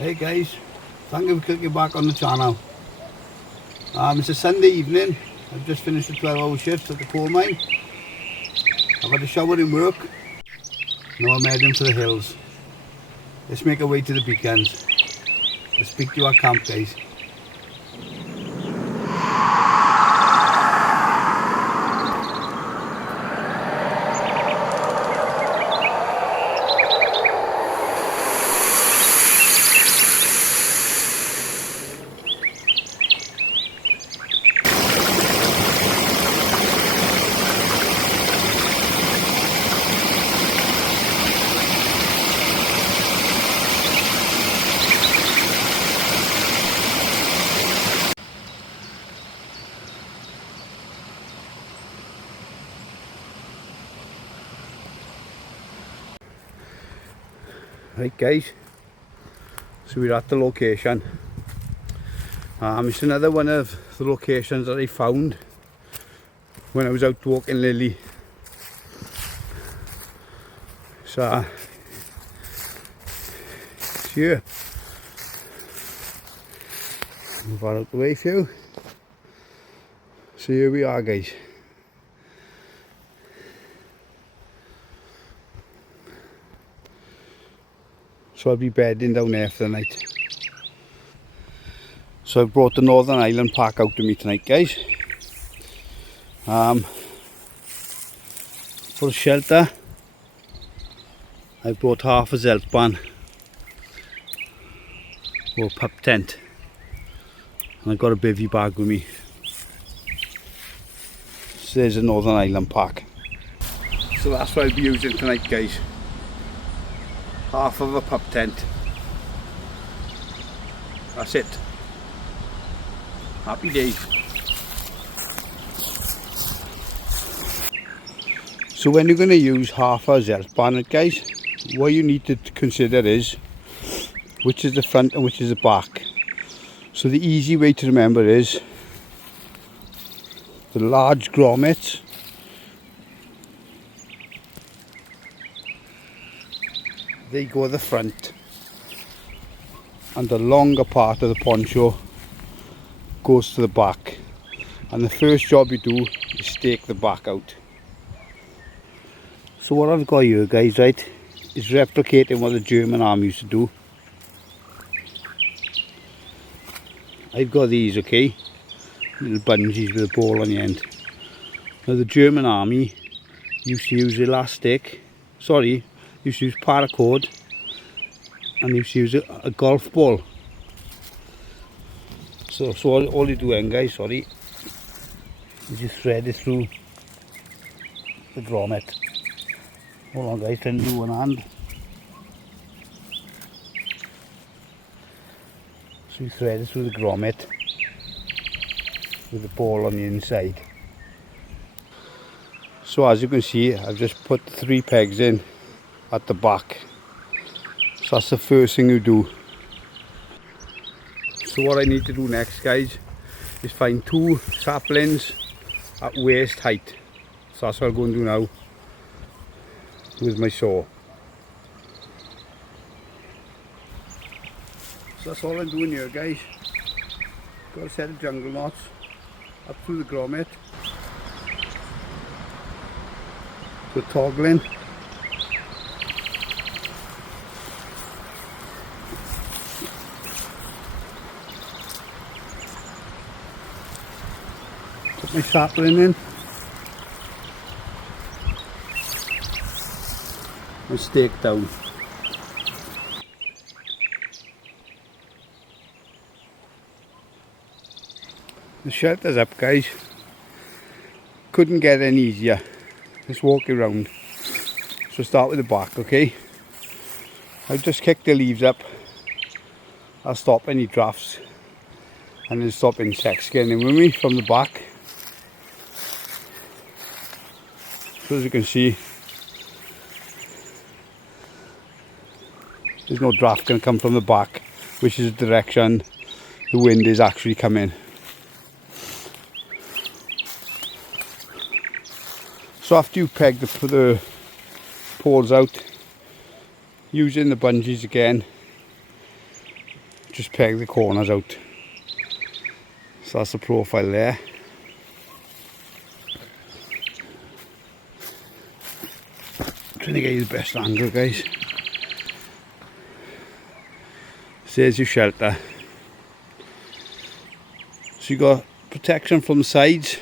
Hey guys, thank you for clicking back on the channel. It's a Sunday evening. I've just finished a 12-hour shift at the coal mine. I've had a shower in work. Now I'm heading for the hills. Let's make our way to the beacons. I'll speak to you at camp, guys. Right guys, so we're at the location. It's another one of the locations that I found when I was out walking Lilly. So it's here. Move out of the way for you. So here we are, guys. So I'll be bedding down there for the night. So I've brought the Northern Ireland pack out to me tonight, guys. For shelter, I brought half a zeltbahn or pup tent, and I've got a bivvy bag with me. So there's a Northern Ireland pack. So that's what I'll be using tonight, guys. Half of a pup tent. That's it. Happy days. So when you're going to use half a zeltbahn, guys, what you need to consider is which is the front and which is the back. So the easy way to remember is the large grommets they go at the front, and the longer part of the poncho goes to the back, and the first job you do is stake the back out. So what I've got here, guys, right, is replicating what the German army used to do. I've got these, okay, little bungees with a ball on the end. Now the German army used to use used to use paracord, and used to use a golf ball. So all you do then, guys, you just thread it through the grommet. Hold on, guys, trying to do one hand. So you thread it through the grommet with the ball on the inside. So as you can see, I've just put 3 pegs in at the back. So that's the first thing you do. So what I need to do next, guys, is find 2 saplings at waist height. So that's what I'll go and do now with my saw. So that's all I'm doing here, guys. Got a set of jungle knots up through the grommet. So toggling. Put my sapling in and stake down. The shelter's up, guys. Couldn't get any easier. Just walk around. So start with the back, okay? I'll just kick the leaves up. I'll stop any drafts and then stop insects getting in with me from the back. So as you can see, there's no draft going to come from the back, which is the direction the wind is actually coming. So after you peg the poles out, using the bungees again, just peg the corners out. So that's the profile there. Trying to get you the best angle, guys. There's your shelter. So you got protection from the sides,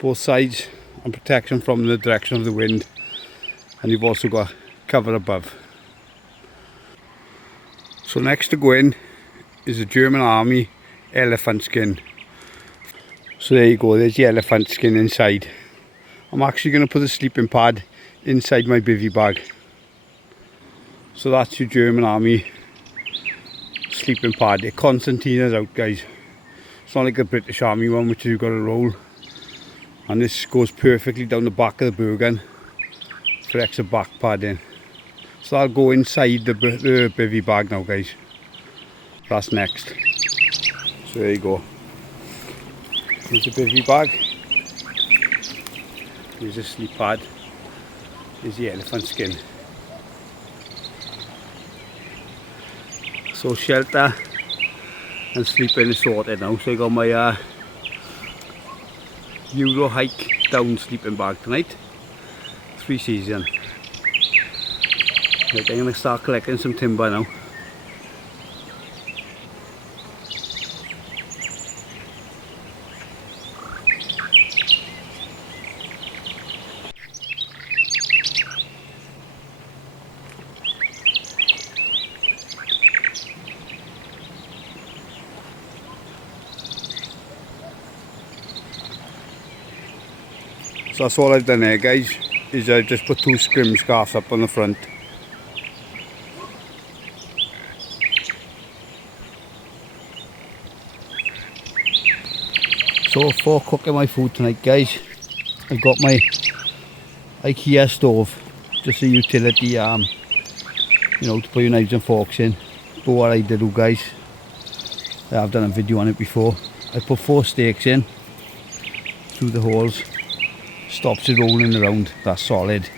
both sides, and protection from the direction of the wind, and you've also got cover above. So next to go in is the German Army elephant skin. So there you go, there's the elephant skin inside. I'm actually going to put the sleeping pad inside my bivvy bag. So that's your German Army sleeping pad. The concertina's out, guys. It's not like the British Army one, which you've got to roll. And this goes perfectly down the back of the Bergen for extra back padding. So I'll go inside the bivvy bag now, guys. That's next. So there you go. Here's the bivvy bag. Here's the sleep pad. Here's the elephant skin. So shelter and sleeping is sorted now. So I got my Euro hike down sleeping bag tonight. 3 season. Right, I'm going to start collecting some timber now. So that's all I've done there, guys, is I just put 2 scrim scarves up on the front. So for cooking my food tonight, guys, I've got my Ikea stove, just a utility you know, to put your knives and forks in. But what I do, guys, I've done a video on it before. I put 4 steaks in through the holes, stops it rolling around. That's solid.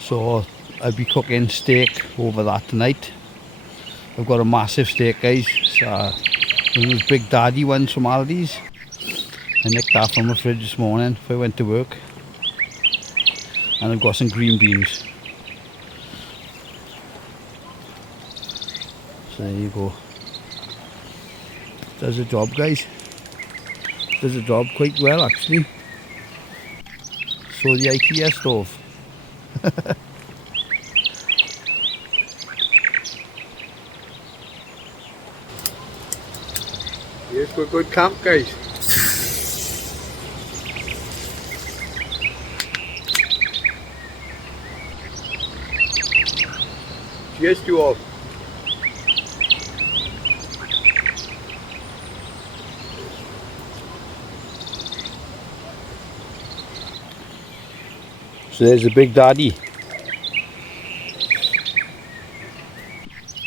So I'll be cooking steak over that tonight. I've got a massive steak, guys. It's one of those big daddy ones from Aldi's. I nicked that from the fridge this morning before I went to work. And I've got some green beans. So there you go. Does the job, guys. Does the job quite well, actually. So the Ikea stove. Here's for a good camp, guys. Cheers to you all. So there's the big daddy.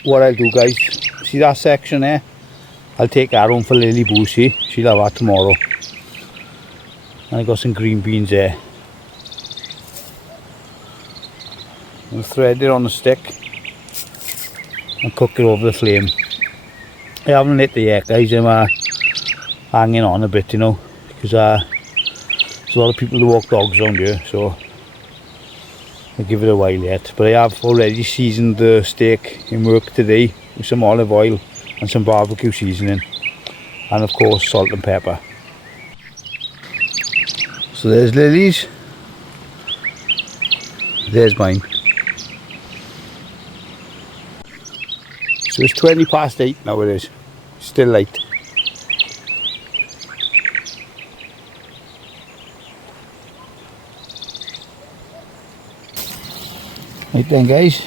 What I'll do, guys, see that section there? I'll take that home for Lilly Boosie. She'll have that tomorrow. And I got some green beans there. I'll thread it on the stick and cook it over the flame. I haven't lit it yet, guys. I'm hanging on a bit, you know, because there's a lot of people who walk dogs around here, so I'll give it a while yet. But I have already seasoned the steak in work today with some olive oil and some barbecue seasoning, and of course salt and pepper. So there's Lily's, there's mine. So it's 20 past 8 now, it is still light. Right then, guys,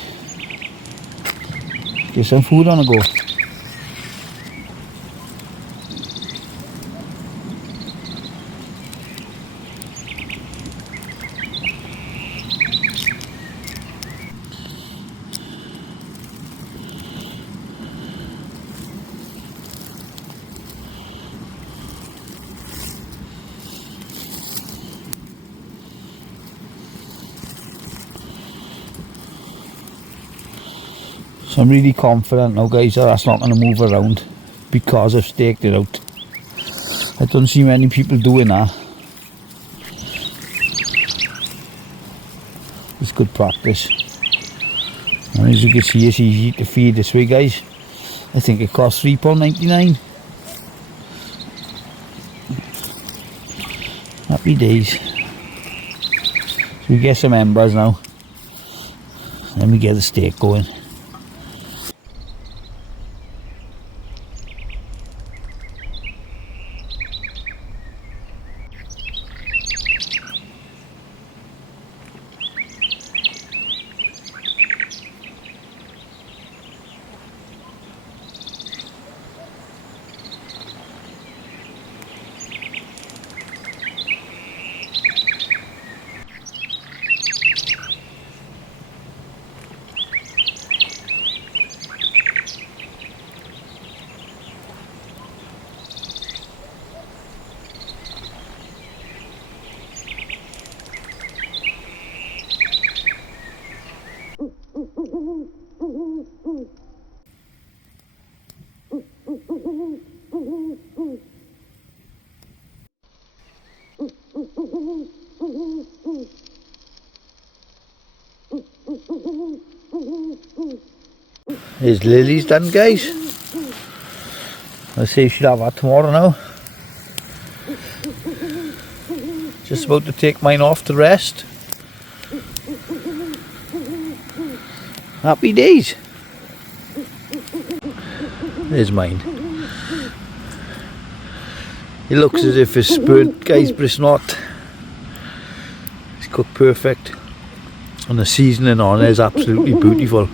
get some food on the go. So I'm really confident now, guys, that that's not going to move around because I've staked it out. I don't see many people doing that. It's good practice. And as you can see, it's easy to feed this way, guys. I think it costs £3.99. Happy days. So we get some embers now. Then we get the steak going. Here's Lily's done, guys. Let's see if she'll have that tomorrow now. Just about to take mine off to rest. Happy days. There's mine. It looks as if it's burnt, guys, but it's not. It's cooked perfect. And the seasoning on it is absolutely beautiful.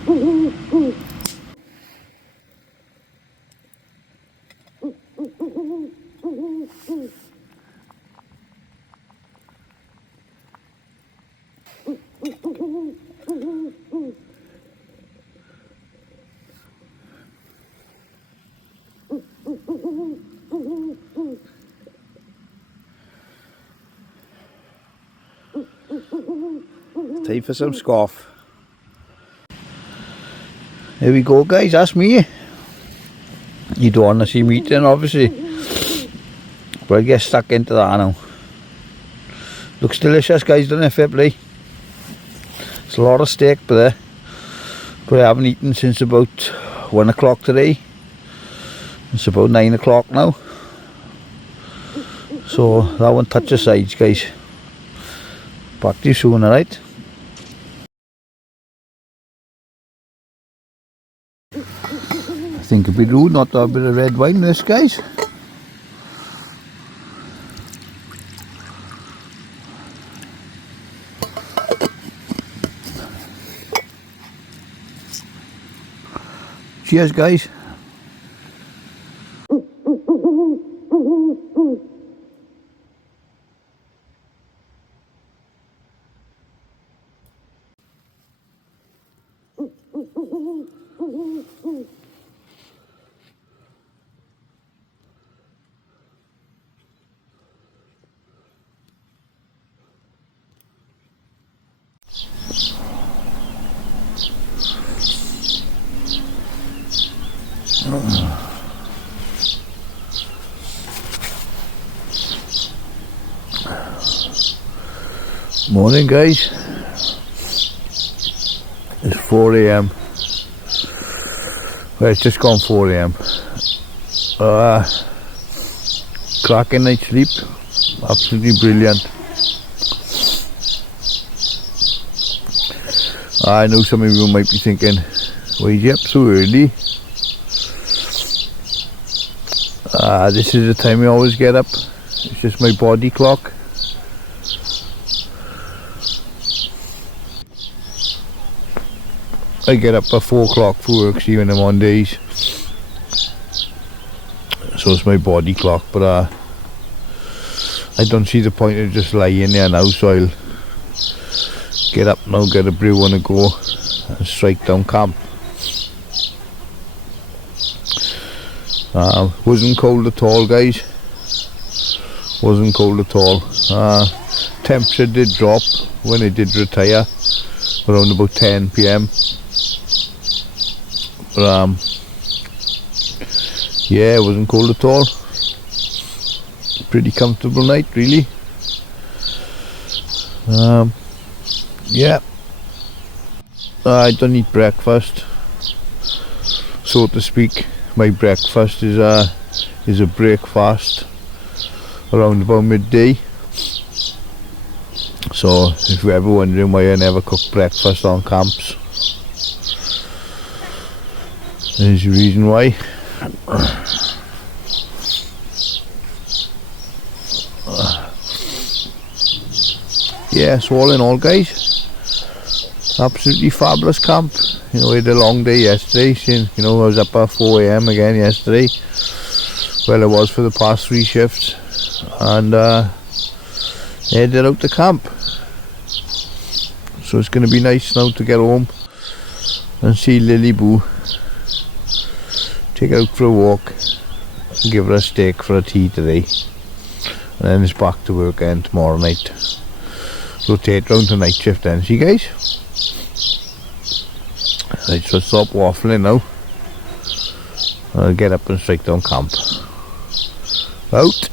Time for some scoff. There we go, guys, that's me. You don't want to see me eating, obviously, but I get stuck into that now. Looks delicious, guys, doesn't it? Fair play. It's a lot of steak there, but I haven't eaten since about 1 o'clock today. It's about 9 o'clock now, so that won't touch the sides, guys. Back to you soon, alright? I think it'd be rude not to have a bit of red wine in this, guys. Cheers, guys. Morning, guys. It's 4 AM. Well, it's just gone 4 AM. Cracking night's sleep. Absolutely brilliant. I know some of you might be thinking, why is he up so early? This is the time I always get up. It's just my body clock. I get up at 4 o'clock for work, see when I'm on days. So it's my body clock, but I don't see the point of just lying there now, so I'll get up now, get a brew and a go, and strike down camp. Wasn't cold at all, guys. Wasn't cold at all. Temperature did drop when I did retire around about 10 PM. But yeah, it wasn't cold at all. Pretty comfortable night, really. Yeah, I don't eat breakfast, so to speak. My breakfast is a breakfast around about midday. So if you're ever wondering why I never cook breakfast on camps, there's the reason why. Yeah, so all in all, guys, absolutely fabulous camp. You know, we had a long day yesterday. You know, I was up at 4 AM again yesterday. Well, I was for the past 3 shifts, and headed out to camp. So it's going to be nice now to get home and see Lily Boo. Take her out for a walk, and give her a steak for a tea today, and then it's back to work again tomorrow night. Rotate round to night shift then, see guys? Right, so stop waffling now. I'll get up and straight down camp. Out!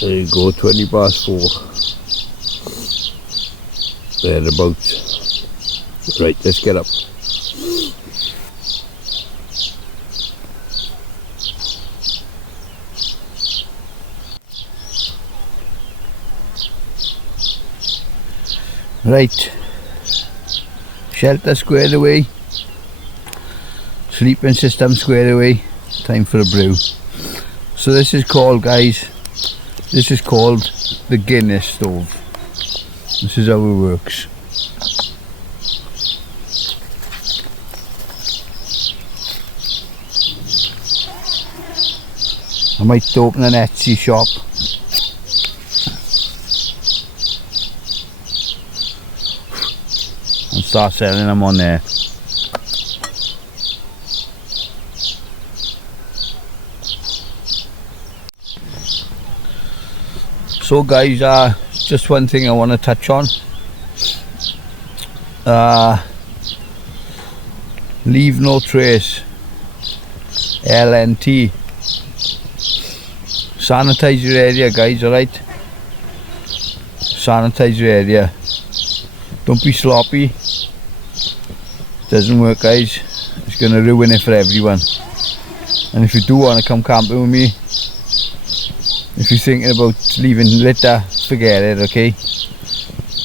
There you go, 20 past 4. Thereabouts. Right, let's get up. Right, shelter squared away, sleeping system squared away, time for a brew. So this is called, guys, this is called the Guinness stove. This is how it works. I might open an Etsy shop. And start selling them on there. So guys, just one thing I want to touch on. Leave no trace. LNT. Sanitize your area, guys, alright? Sanitize your area. Don't be sloppy. Doesn't work, guys. It's gonna ruin it for everyone. And if you do want to come camping with me, if you're thinking about leaving litter, forget it, okay?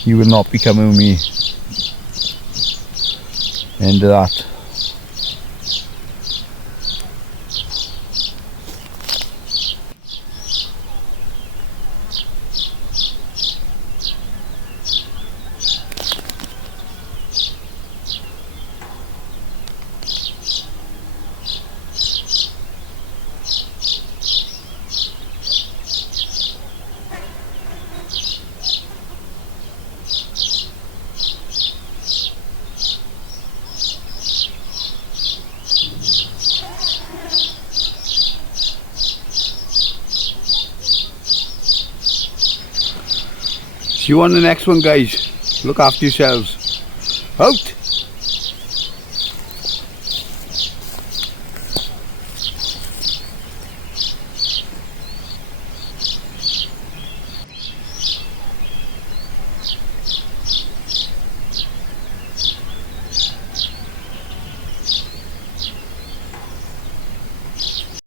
You will not be coming with me. End of that. See you on the next one, guys. Look after yourselves. Out!